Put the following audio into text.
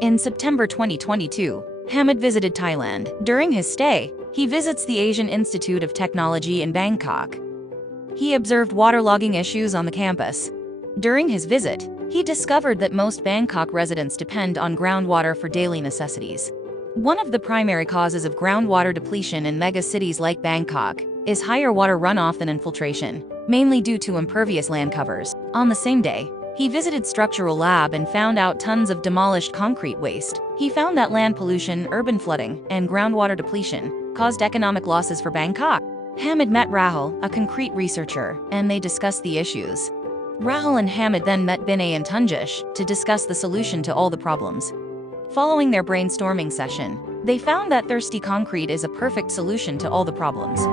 In September 2022, Hammad visited Thailand. During his stay, he visits the Asian Institute of Technology in Bangkok. He observed waterlogging issues on the campus. During his visit, he discovered that most Bangkok residents depend on groundwater for daily necessities. One of the primary causes of groundwater depletion in megacities like Bangkok is higher water runoff than infiltration, mainly due to impervious land covers. On the same day, he visited structural lab and found out tons of demolished concrete waste. He found that land pollution, urban flooding, and groundwater depletion caused economic losses for Bangkok. Hammad met Rahul, a concrete researcher, and they discussed the issues. Rahul and Hammad then met Binay and Tungish to discuss the solution to all the problems. Following their brainstorming session, they found that thirsty concrete is a perfect solution to all the problems.